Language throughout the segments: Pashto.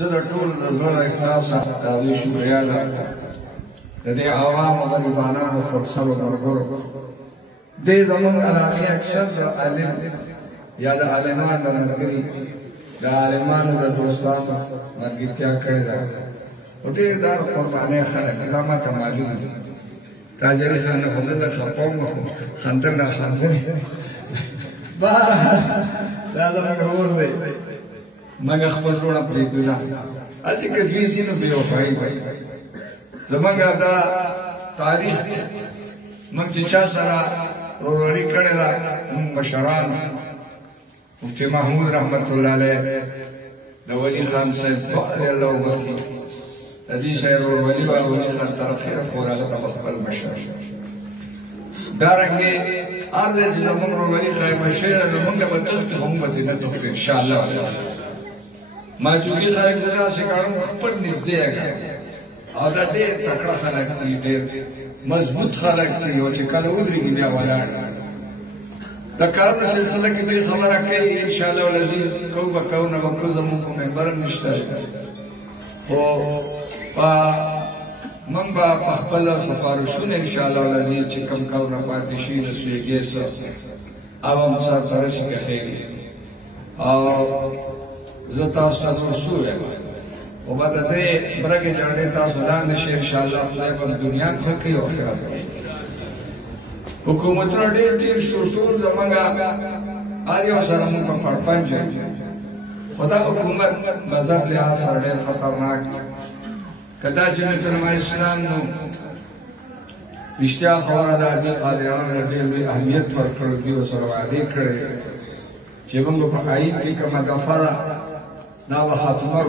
زه د ټولو د زړه له اخلاصه د هغوی شکریا لرم د دې عوامو غریبانانو خورسرو ملګرو دې زموږ علاقې اکثر د عالم یا د عالمانو د ملګري د عالمانو د دوستانو ملګرتیا کړې ده خو ډېر دا قربانۍ خلک دا ماته معلوم دي تاج علي خان خو زه د خپوم خندل نه خندل بهرحال دا زموږ اور دی موږ خپل وروڼه پرېږدو نه هسې که دوی ځي نو بې وفایي وایي زموږ دا تاریخ دی موږ چې چا سره وروري کړې ده موږ مشران مفتي محمود رحمت الله علیه د ولي خان صاحب بخاري الله وبخي د دې صاحب وروري او ولي خان تر اخره پورې هغه به خپل مشر دارنګې هر ځای چې زموږ وروري صاحب مشر نو موږ به تخت هم به نه تخت ان شاء الله ماجوګي صاحب سره شکارم خپل نږدې هغه او دا ډېر تکړه خلک دي ډېر مضبوط خلک دي او چې کله ودرېږي بیا ولاړ د کار په سلسله کې به خبره کوي ان شاء الله ولذي کو به کو نه وکړو زموږ کوم ممبر هم نشته خو موږ به په خپل سفارشونه ان شاء الله ولذي چې کوم کارونه پاتې شي د سویګي سره او هم سره شي کوي او زه تاسو ته رسول او بعد دې برګه جوړې تاسو لاندې شي ان شاء الله خدای په دنیا کې کوي او آخرت حکومتونه ډېر تیر شو ټول زمونږ هر یو سره موږ په پړپنج خدا حکومت مذهب لحاظ سره ډېر خطرناک که دا جمعیت علماء اسلام نو رښتیا خبره ده دې قادرانو ډېر لوی اهمیت ورکړی دي ورسره وعدې کړې چې موږ په آیین کې کومه دفعه ده دا به ختمه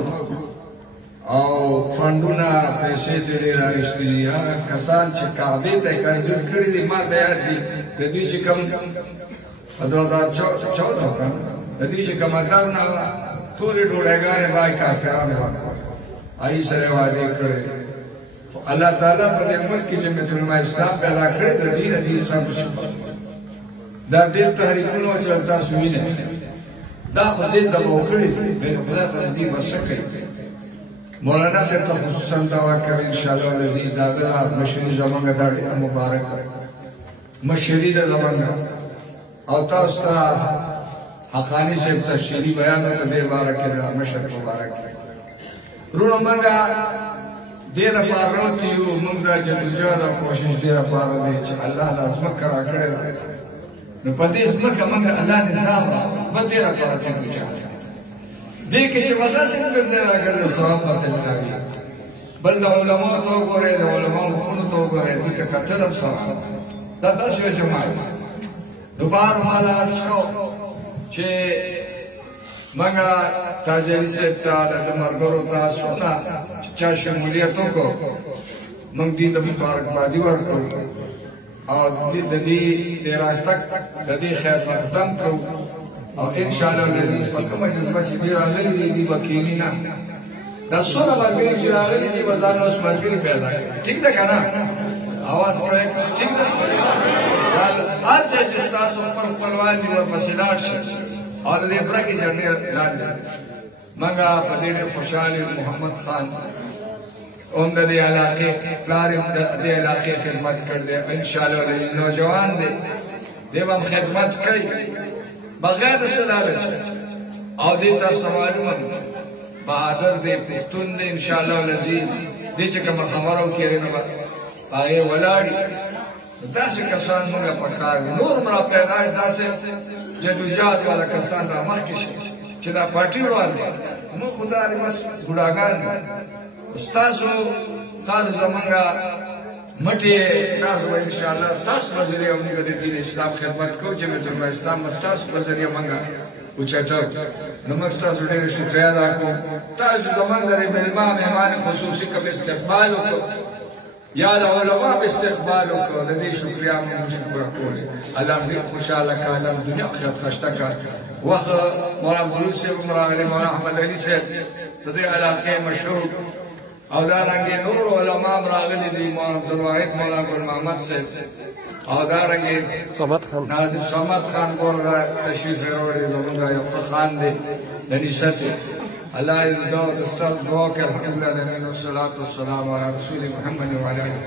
او فنډونه پیسې ترې راایستې دي هغه کسان چې کعبې ته یې کنځل کړي دي ما ته یاد دي د دوی چې کوم په 2014 کې د دوی چې کوم ادارونه ټولې ډوډۍ وای کافرانو آی سره وعده کړې الله تعالی په دې ملک کې جمعیت علماء اسلام پیدا کړې د دې حدیث سم دا دې تحریکونو چې تاسو وینئ دا خو دې د وکړې په خپل سره دې ورسکه مولانا صاحب ته خصوصا دعا کوي ان شاء الله الذي زاده مشري زمانه دا مبارک مشري د زمانه او تاسو ته حقانی صاحب تشریح بیان ته دې مبارک دا مشر مبارک رونو منګه ډیر پاره ته یو موږ د جدوجہد او کوشش ډیر پاره دي چې الله لازم کرا کړی نو په دې ځمکه موږ الله نظام به ډیر پاره ته وچاته دې کې چې وسه څنګه نه راګرځي ثواب پته لګي بل د علماء ته وګورئ د علماء خونو ته وګورئ دې کتل ثواب دا تاسو جماعت دوباره مالا شو چې موږ تاج علي صاحب ته د مرګرو تاسو نه چا شمولیت وکړو موږ دې ته مبارکبادي ورکړو او د دې راتګ د دې خیر مقدم کړو او ان شاء الله الذي فكما جذبت دي راغلي دي وکیلی نه دا څونه باندې چې راغلي دي وزن اوس مرګي پیدا ٹھیک ده کنه आवाज کوي ٹھیک ده اته چې تاسو په خپلوان دي ورپسې شي او دې برکه جوړه لاندې منګه په دې خوشاله محمد خان اون دې علاقه پلار دې علاقه خدمت کړل ان شاء الله نوجوان دې هم خدمت کوي بغیر د سلامت او دې تاسو معلومه بہادر دې پښتون دې ان شاء الله لذیذ دې چې کوم خبرو کې نه هغه ولاړی داسې کسان موږ پکار نور مرا پیدائش داسې جدوجہد والا کسان را مخکې شي چې دا پارټي روان دي نو خدای دې بس ګډاګان استادو تاسو زمونږه مټي تاسو ان شاء الله تاسو په ذریعہ موږ د دین اسلام خدمت کوو چې موږ د اسلام تاسو په ذریعہ موږ اوچاته نو موږ تاسو ډېر شکریا ادا کوو تاسو زمونږ د مهمان خصوصي کوم استقبال وکړو یا د علماء استقبال وکړو د دې شکریا موږ شکر کوو الله دې خوشاله کړه دنیا آخرت خشته کړه وخت مولانا عبدالله صاحب مولانا احمد علي صاحب د دې علاقې مشهور او دا رنګه نور علماء راغلي دي مولانا عبدالواحد مولانا ګل محمد صاحب او دا رنګه صمد خان ناظر صمد خان ګور تشریف وروړي زموږ یو خان دی د نشته الله دعوة استغفر دعاك الحمد لله والصلاة والسلام على رسول محمد وعلى آله.